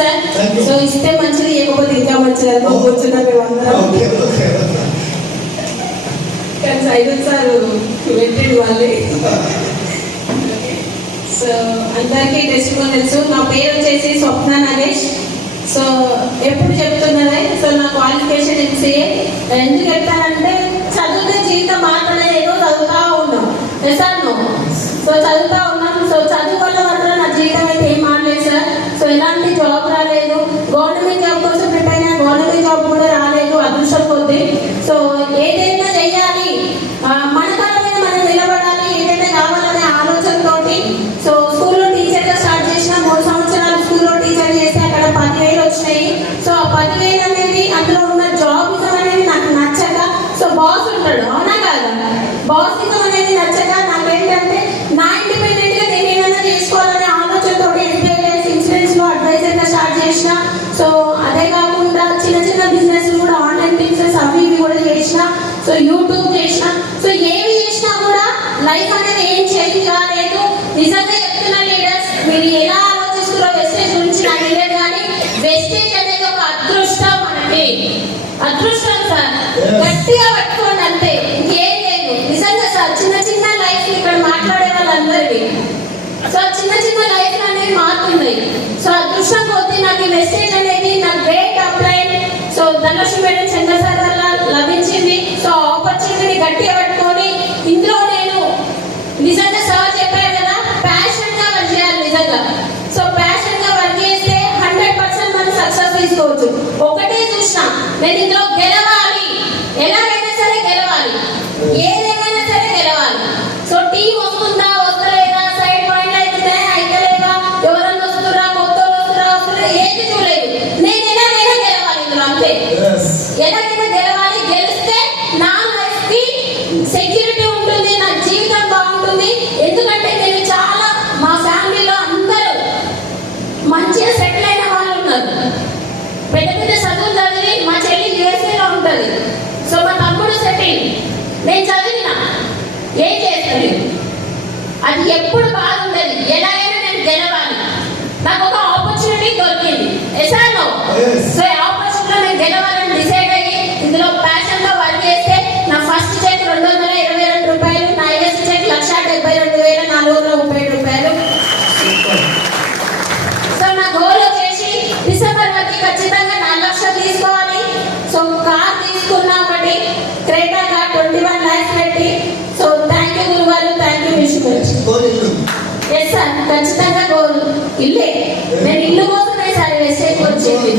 Sir. So ఇస్తే మంచిది, ఇవ్వకపోతే ఇంకా మంచిది అని కూర్చున్నాం మేమందరం. కానీ సైదన్ సార్ పెట్టిండు వాళ్ళే. సో అందరికీ టెస్టిమోనియల్స్. నా పేరు వచ్చేసి స్వప్న నగేష్. సో ఎప్పుడు చెప్తున్నదే, సో నా క్వాలిఫికేషన్ ఎంసీఏ. ఎందుకు చెప్తానంటే చదివితే జీవితం మాత్రమే, ఏదో చదువుతా ఉన్నాం సార్. సో చదువుతా ఉన్నాం. సో చదువు వల్ల మాత్రం నా జీవితం అయితే ఏం మారలేదు సార్. సో ఎలాంటి జాబ్ రాలేదు. గవర్నమెంట్ జాబ్ కోసం ప్రిపేర్ అయినా గవర్నమెంట్ జాబ్ కూడా రాలేదు, అదృష్టం కొద్ది. సో ఏదైనా చెయ్యాలి, మన కాళ్ళ మీద మనం నిలబడాలి, ఏదైనా కావాలనే ఆలోచనతోటి సో స్కూల్లో టీచర్గా స్టార్ట్ చేసిన. 3 సంవత్సరాలు స్కూల్లో టీచర్ చేస్తే అక్కడ 10,000 వచ్చినాయి. సో ఆ 10,000 అనేది అందులో ఉన్న జాబ్ అనేది నాకు నచ్చక, సో బాస్ ఉంటాడు అవునా కాదా, బాస్ అనేది నచ్చక నాకేంటంటే నా ఇండిపెండెంట్ గా నేను ఏమైనా చేసుకోవాలనే ఆలోచనతో ఎస్బీఐ ఇన్సూరెన్స్ లో అడ్వైజర్ గా స్టార్ట్ చేసిన. సో అదే కాకుండా చిన్న చిన్న బిజినెస్ కూడా, ఆన్లైన్ బిజినెస్ అవి ఇవి కూడా చేసిన. సో యూట్యూబ్ చేసిన. సో ఏమి చేసినా కూడా లైఫ్ అనేది ఏం చేంజ్ కాలేదు. నిజంగా చెప్తున్నా లీడర్స్, మీరు ఎలా ఆలోచిస్తున్నారో వెస్టేజ్ గురించి నాకు తెలియదు, కానీ వెస్టేజ్ అనేది ఒక అదృష్టం. మనకి అదృష్టం సార్, గట్టిగా పట్టుకోండి అంతే, ఇంకేం లేదు. నిజంగా సార్ చిన్న చిన్న లైఫ్ ఇక్కడ మాట్లాడే వాళ్ళందరివి, సో చిన్న చిన్న లైఫ్ అనేది మారుతుంది. సో అదృష్టం కొద్ది నాకు ఈ మెసేజ్ అనేది నా great upline. So Dhanalakshmi madam Chandra sir వల్ల లభించింది. సో ఆపర్చునిటీని గట్టిగా పట్టుకొని ఇందులో నేను నిజంగా సార్ చెప్పారు కదా, ప్యాషన్ గా వర్క్ చేయాలి నిజంగా. సో ప్యాషన్ గా వర్క్ చేస్తే 100% మనం సక్సెస్ తీసుకోవచ్చు. ఒకటే చూసిన, నేను ఇందులో గెలవాలి, ఎలాగైనా సరే గెలవాలి, ఏదేమైనా సరే గెలవాలి. సో టీం వస్తుందా వస్తలేదా, సైడ్ పాయింట్ అవుతున్నాయి అయితలేదా, ఎవరన్నా వస్తురా కొత్త వస్తురా ఏది చూడలేదు. నేను ఎలాగైనా గెలవాలి ఇందులో అంతే. ఎలాగైనా గెలవాలి. గెలిస్తే నా లైఫ్ కి సెక్యూరిటీ ఉంటుంది, నా జీవితం బాగుంటుంది. ఎందుకంటే నేను చాలా, మా ఫ్యామిలీలో అందరూ మంచిగా సెటిల్ అయిన వాళ్ళు ఉన్నారు. పెద్ద పెద్ద చదువులు చదివి, మా చెల్లి యూఎస్ఏలో ఉంటుంది. సో మా తమ్ముడు సెటిల్, నేను చదివిన ఏం చేస్తాను, అది ఎప్పుడు బాగుండదు. ఎలాగైనా నేను గెలవాలి. నాకు ఒక ఆపర్చునిటీ దొరికింది. ఎసానో సో ఆపర్చునిటీలో నేను గెలవాలని డిసైడ్ అయ్యి ఇందులో ప్యాషన్ తో వర్క్ చేస్తే నా ఫస్ట్ చెక్ 222 రూపాయలు, నా హైయెస్ట్ చెక్ 1,72,437 రూపాయలు. సో నా గోల్ వచ్చేసి డిసెంబర్ వరకు ఖచ్చితంగా 4 లక్షలు తీసుకోవాలి. సో కార్ తీసుకున్నా, ఒకటి క్రేటా కార్ 21 lakhs పెట్టి. సో థ్యాంక్ యూ గురువు గారు, thank you Vishnu. Yes sir, ఖచ్చితంగా గోల్ ఇల్లే. నేను ఇల్లు కోసమే సార్ వెస్టేజ్ వచ్చేది.